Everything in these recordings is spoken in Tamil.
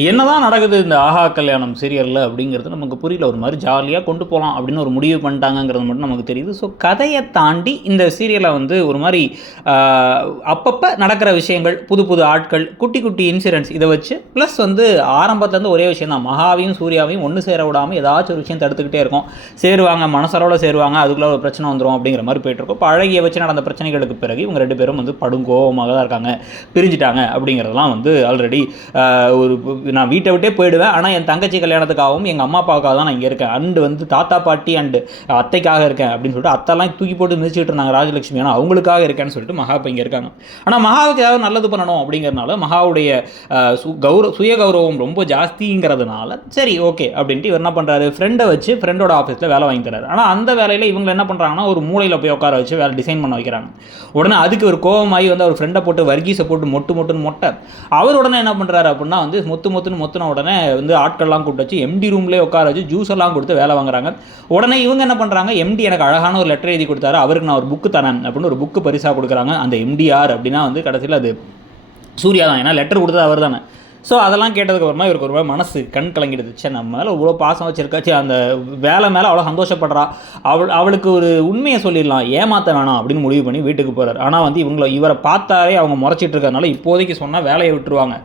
என்னதான் நடக்குது இந்த ஆஹா கல்யாணம் சீரியலில் அப்படிங்கிறது நமக்கு புரியல. ஒரு மாதிரி ஜாலியாக கொண்டு போகலாம் அப்படின்னு ஒரு முடிவு பண்ணிட்டாங்கங்கிறது மட்டும் நமக்கு தெரியுது. ஸோ கதையை தாண்டி இந்த சீரியலை வந்து ஒரு மாதிரி அப்பப்போ நடக்கிற விஷயங்கள், புது புது ஆட்கள், குட்டி குட்டி இன்சிடென்ட்ஸ் இதை வச்சு ப்ளஸ் வந்து ஆரம்பத்துலேருந்து ஒரே விஷயம் தான், மகாவையும் சூர்யாவையும் ஒன்று சேர விடாமல் ஏதாச்சும் ஒரு விஷயம் தடுத்துக்கிட்டே இருக்கும். சேருவாங்க, மனசளவில் சேருவாங்க, அதுக்குள்ளே ஒரு பிரச்சனை வந்துடும் அப்படிங்கிற மாதிரி போயிட்டுருக்கும். இப்போ அழகிய வச்சு நடந்த பிரச்சனைகளுக்கு பிறகு இவங்க ரெண்டு பேரும் வந்து படுங்கோமாக தான் இருக்காங்க, பிரிஞ்சுட்டாங்க அப்படிங்கிறதெல்லாம் வந்து ஆல்ரெடி ஒரு நான் வீட்டை விட்டே போயிடுவேன், ஆனால் என் தங்கச்சி கல்யாணத்துக்காகவும் எங்கள் அம்மா அப்பாவுக்காக தான் நான் இங்கே இருக்கேன், அண்டு வந்து தாத்தா பாட்டி அண்டு அத்தைக்காக இருக்கேன் அப்படின்னு சொல்லிட்டு அத்தெல்லாம் தூக்கி போட்டு மிதிச்சுட்டு இருந்தாங்க ராஜலட்சுமி. ஆனால் அவங்களுக்காக இருக்கேன்னு சொல்லிட்டு மகா இப்போ இங்கே இருக்காங்க. ஆனால் மகாவுக்கு ஏதாவது நல்லது பண்ணணும் அப்படிங்கிறதுனால மகாவுடைய சுய கௌரவம் ரொம்ப ஜாஸ்திங்கிறதுனால சரி ஓகே அப்படின்ட்டு இவர் என்ன பண்ணுறாரு, ஃப்ரெண்டை வச்சு ஃப்ரெண்டோட ஆஃபீஸில் வேலை வாங்கி தராரு. ஆனால் அந்த வேலையில் இவங்க என்ன பண்ணுறாங்கன்னா ஒரு மூலையில் போய் உட்கார வச்சு வேலை டிசைன் பண்ண வைக்கிறாங்க. உடனே அதுக்கு ஒரு கோபமாகி வந்து அவர் ஃப்ரெண்டை போட்டு வர்கீஸை போட்டு மொட்டுன்னு மொட்டை அவர் உடனே என்ன பண்ணுறாரு அப்படின்னா வந்து மொத்துன உடனே வந்து ஆட்கள்லாம் கூப்பிட்டு வச்சு எம்டி ரூம்லேயே உட்கார வச்சு ஜூஸ் எல்லாம் கொடுத்து வேலை வாங்குறாங்க. உடனே இவங்க என்ன பண்ணுறாங்க, எம்டி எனக்கு அழகான ஒரு லெட்டர் எழுதி கொடுத்தாரு, அவருக்கு நான் ஒரு புக்கு தரேன் அப்படின்னு ஒரு புக்கு பரிசாக கொடுக்குறாங்க. அந்த எம்டிஆர் அப்படின்னா வந்து கடைசியில் அது சூர்யா தான், ஏன்னா லெட்டர் கொடுத்தது அவர் தானே. ஸோ அதெல்லாம் கேட்டதுக்கு அப்புறமா இவருக்கு ஒரு மனசு கண் கலங்கிடுச்சு. நம்ம மேலே இவ்வளோ பாசம் வச்சிருக்காச்சு, அந்த வேலை மேலே அவ்வளோ சந்தோஷப்படுறா, அவளுக்கு ஒரு உண்மையை சொல்லிடலாம், ஏமாற்ற வேணாம் அப்படின்னு முடிவு பண்ணி வீட்டுக்கு போகிறார். ஆனால் வந்து இவரை பார்த்தாலே அவங்க முறைச்சிட்டு இருக்கிறதுனால இப்போதைக்கு சொன்னால் வேலையை விட்டுருவாங்க,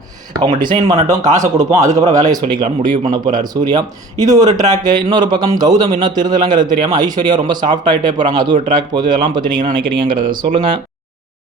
அவங்க டிசைன் பண்ணட்டும், காசை கொடுப்போம், அதுக்கப்புறம் வேலையை சொல்லிக்கலாம்னு முடிவு பண்ண போகிறார் சூர்யா. இது ஒரு ட்ராக்கு. இன்னொரு பக்கம் கௌதம் இன்னும் திருந்தலாங்கிறது தெரியாமல் ஐஸ்வர்யா ரொம்ப சாஃப்ட் ஆகிட்டே போகிறாங்க, அது ஒரு ட்ராக் போகுது. இதெல்லாம் பற்றி நீங்கள் என்ன நினைக்கிறீங்கிறத சொல்லுங்கள்.